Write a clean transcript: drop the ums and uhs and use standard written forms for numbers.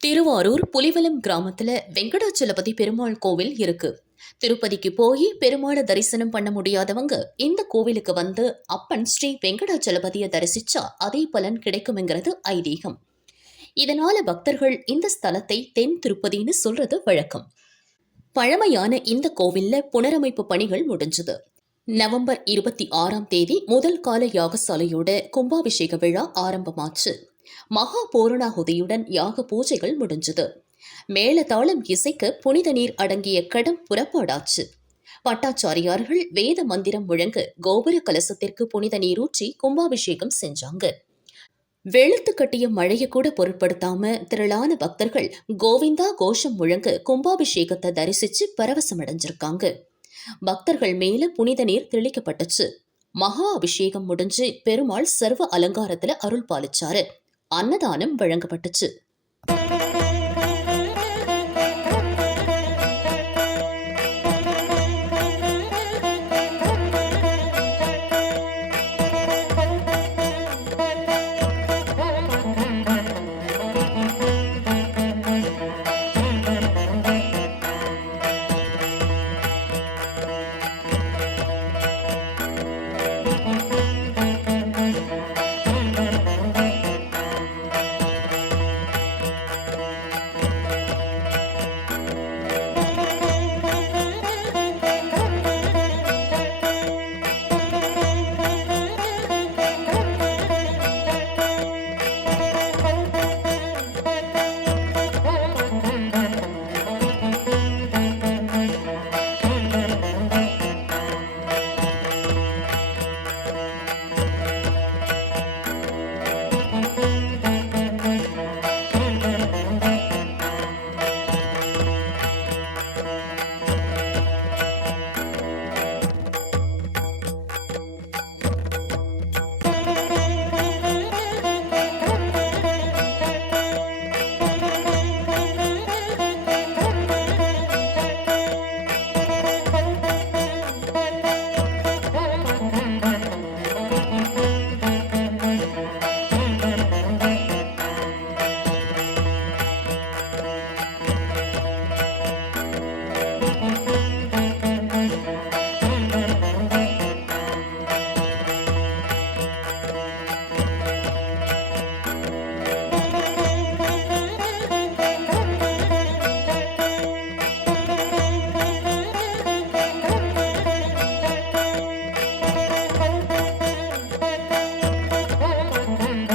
திருவாரூர் புலிவலம் கிராமத்துல வெங்கடாச்சலபதி பெருமாள் கோவில் இருக்கு. திருப்பதிக்கு போய் பெருமாளை தரிசனம் பண்ண முடியாதவங்க இந்த கோவிலுக்கு வந்து அப்பன் ஸ்ரீ வெங்கடாச்சலபதியை தரிசிச்சா அதே பலன் கிடைக்கும்ங்கிறது ஐதீகம். இதனால பக்தர்கள் இந்த ஸ்தலத்தை தென் திருப்பதின்னு சொல்றது வழக்கம். பழமையான இந்த கோவில்ல புனரமைப்பு பணிகள் முடிஞ்சது. நவம்பர் 26ஆம் தேதி முதல் கால யாகசாலையோட கும்பாபிஷேக விழா ஆரம்பமாச்சு. மகா பூரணாகுதியுடன் யாக பூஜைகள் முடிஞ்சது. மேளதாளம் இசைக்க புனித நீர் அடங்கிய கடம் புறப்பாடாச்சு. பட்டாச்சாரியார்கள் வேத மந்திரம் முழங்க கோபுர கலசத்திற்கு புனித நீரூற்றி கும்பாபிஷேகம் செஞ்சாங்க. வெளுத்து கட்டிய மழையை கூட பொருட்படுத்தாம திரளான பக்தர்கள் கோவிந்தா கோஷம் முழங்க கும்பாபிஷேகத்தை தரிசிச்சு பரவசம் அடைஞ்சிருக்காங்க. பக்தர்கள் மேல புனித நீர் தெளிக்கப்பட்டுச்சு. மகா அபிஷேகம் முடிஞ்சு பெருமாள் சர்வ அலங்காரத்துல அருள் பாலிச்சாரு. அன்னதானம் வழங்கப்பட்டுச்சு.